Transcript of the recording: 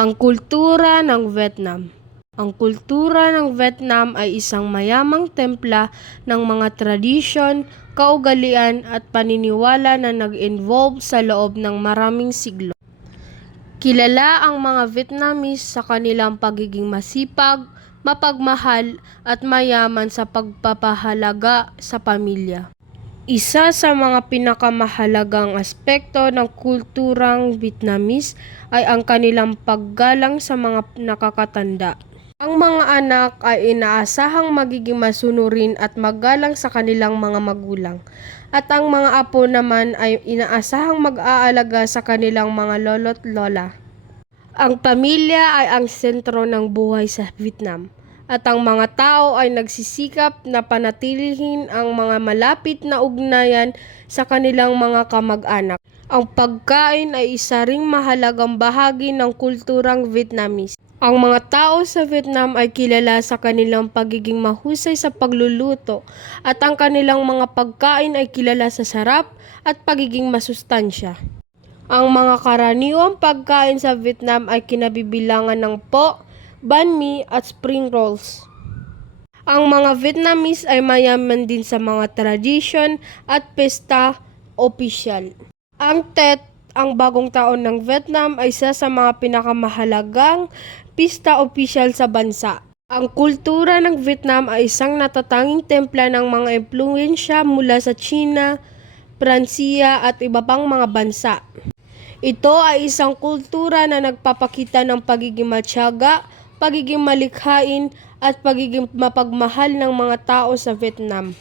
Ang kultura ng Vietnam. Ang kultura ng Vietnam ay isang mayamang templa ng mga tradisyon, kaugalian at paniniwala na nag-involve sa loob ng maraming siglo. Kilala ang mga Vietnamese sa kanilang pagiging masipag, mapagmahal at mayaman sa pagpapahalaga sa pamilya. Isa sa mga pinakamahalagang aspekto ng kulturang Vietnamese ay ang kanilang paggalang sa mga nakakatanda. Ang mga anak ay inaasahang magiging masunurin at magalang sa kanilang mga magulang, at ang mga apo naman ay inaasahang mag-aalaga sa kanilang mga lolo't lola. Ang pamilya ay ang sentro ng buhay sa Vietnam, at ang mga tao ay nagsisikap na panatilihin ang mga malapit na ugnayan sa kanilang mga kamag-anak. Ang pagkain ay isa ring mahalagang bahagi ng kulturang Vietnamese. Ang mga tao sa Vietnam ay kilala sa kanilang pagiging mahusay sa pagluluto, at ang kanilang mga pagkain ay kilala sa sarap at pagiging masustansya. Ang mga karaniwang pagkain sa Vietnam ay kinabibilangan ng po, banh mi at spring rolls. Ang mga Vietnamese ay mayaman din sa mga tradisyon at pesta opisyal. Ang Tet, ang bagong taon ng Vietnam, ay isa sa mga pinakamahalagang pista opisyal sa bansa. Ang kultura ng Vietnam ay isang natatanging templa ng mga impluwensya mula sa China, Pransiya at iba pang mga bansa. Ito ay isang kultura na nagpapakita ng pagiging matyaga, pagiging malikhain at pagiging mapagmahal ng mga tao sa Vietnam.